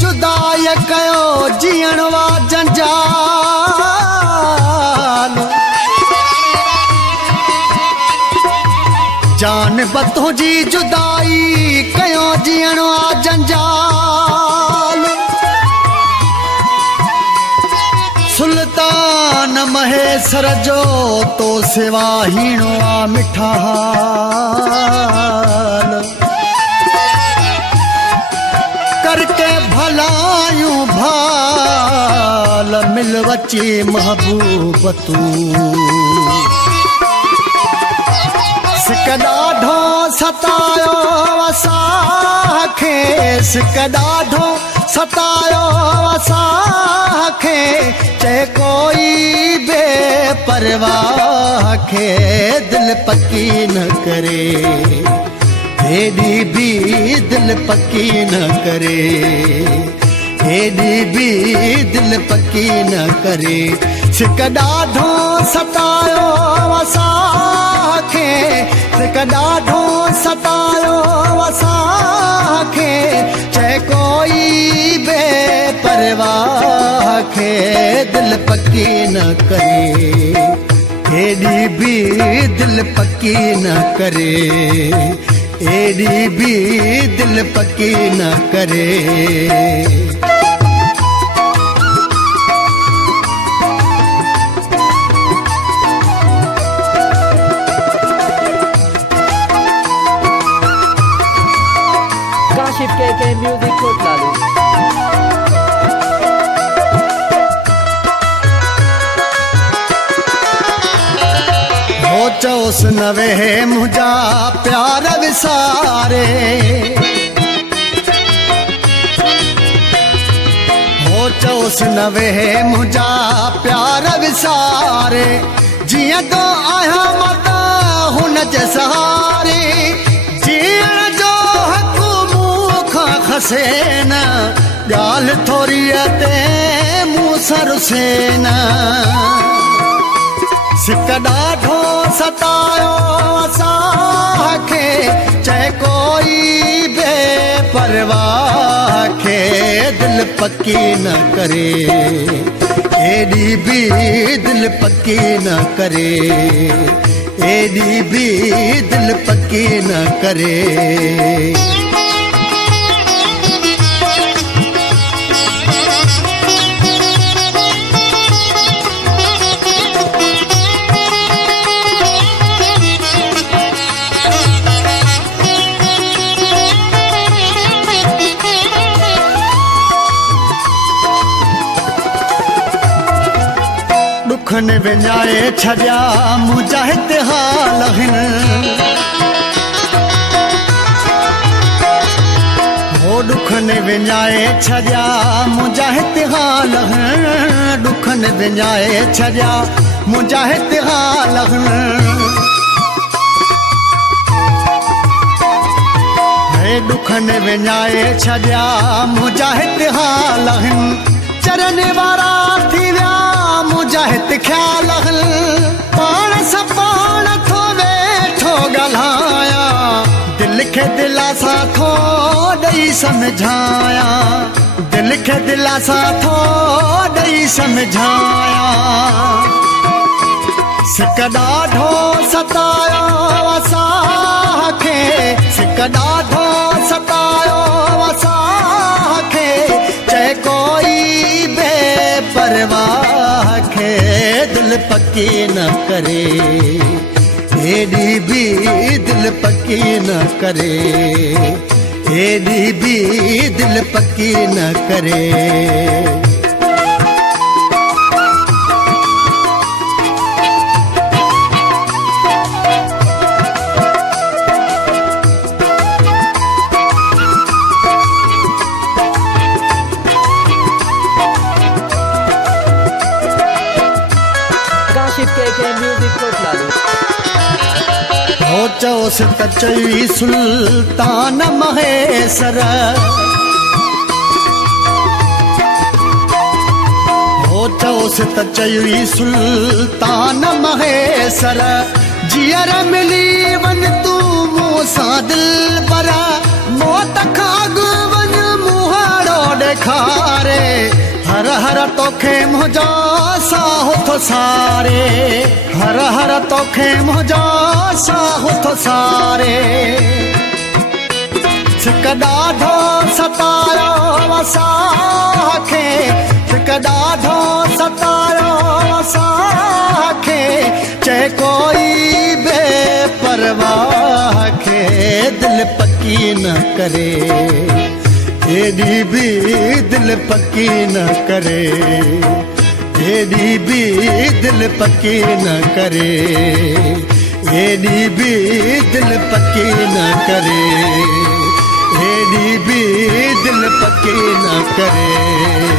जुदाई कयो जीअण वा जंजाल जान बतों जी जुदाई कयो जीअण वा जंजाल सुल्तान महेश्वर जो तो सिवा हीणो आ मिठा हाल करके भलायूं भाल मिल वची महबूब तू सिक ॾाढो सतायो असांखे सिक ॾाढो सतायो असांखे चए कोई बेपरवाह खे दिल पकी न करे हेॾी बि दिल पकी न करे हेॾी बि दिल पकी न करे सिक ॾाढो सतायो असांखे सिक ॾाढो सतायो असांखे चए कोई बेपरवाह खे दिल पकी न करे हेॾी बि दिल पकी न करे एडी भी दिल पकी न करे काशिफ के म्यूजिक को लालू चौस नवे मुझा प्यार विसारे हो चौस नवे मुझा प्यार विसारे जिया तो आया मता हुन जे सहारे जीण जो हक मुख खसे न गाल थोड़ी ते मुंह सरसे न सिक ॾाढो सतायो असांखे चए कोई बेपरवाह खे दिल पकी न करे एडी भी दिल पकी न करे एडी भी दिल पकी न करे दुखन विञाए छॾिया मुंहिंजा हिते हाल आहिनि हो दुखन विञाए छॾिया मुंहिंजा हिते हाल आहिनि दुखन विञाए छॾिया मुंहिंजा हिते हाल आहिनि हे दुखन विञाए छॾिया मुंहिंजा हिते हाल आहिनि चरण वारा थी विया मुंहिंजा हिते ख़्याल पाण सां पाण थो वेठो ॻाल्हायां दिल खे दिल सां थो ॾेई सम्झायां दिल खे दिल सां थो ॾेई सम्झायां सिक ॾाढो सतायो असांखे सिक ॾाढो सतायो असांखे चए कोई बेपरवाह खे दिल पकी न करे एडी भी दिल पकी न करे एडी भी दिल पकी न करे हो चौस त चई सुल्तान महेश्वर हो चौस त चई सुल्तान महेश्वर जियर मिली वन तू मूंसां दिल भरा मौत खां अॻु वञ मुहाड़ो ॾेखार हर तोखे मुंहिंजा साहु थो सारे हर हर तोखे मुंहिंजा साहु थो सारे सिक ॾाढो सतायो असांखे सिक ॾाढो सतायो असांखे चए कोई बेपरवाह खे दिलि पकी न करे एॾी बि दिलि पकी न करे एॾी बि दिलि पकी न करे एॾी बि दिलि पकी न करे एॾी बि दिलि पकी न करे